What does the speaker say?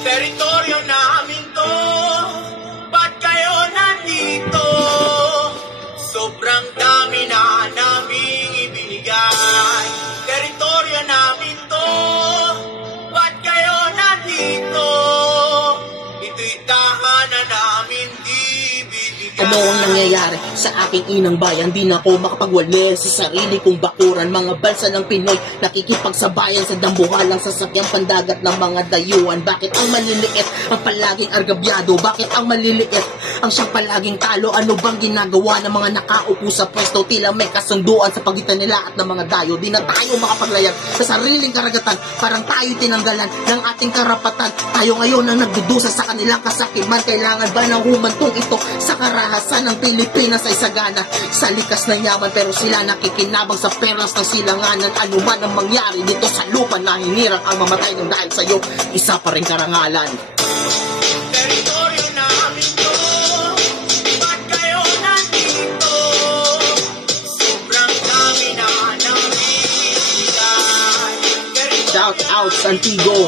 Teritoryo namin to, ba't kayo nandito? Sobrang dami na naming ibinigay. Teritoryo namin to, ba't kayo nandito? Ito'y tahanan namin, di bibigay. Ano ang nangyayari sa aking inang bayan? Di na ako makapagwali sa sarili kong bakuran. Mga bansa ng Pinoy nakikipagsabayan sa dambuhalang sasakyang pandagat ng mga dayuhan. Bakit ang maliliit ang palaging argabyado? Bakit ang maliliit ang siyang palaging talo? Ano bang ginagawa ng mga nakaupo sa pwesto? Tila may kasunduan sa pagitan nila at ng mga dayo. Di na tayo makapaglayag sa sariling karagatan. Parang tayo tinanggalan ng ating karapatan. Tayo ngayon ang nagdudusa sa kanilang kasakiman. Kailangan ba ng humantong ito sa karahasan ng Pilipinas ay sagana sa likas na yaman? Pero sila nakikinabang sa perlas ng silanganan. Ano man ang mangyari dito sa lupa na hinirang ang mamatay ng dahil sa'yo, isa pa rin karangalan. Teritoryo namin to, ba't kayo nandito? Sobrang dami na naming ibinigay. Shout out Santiago.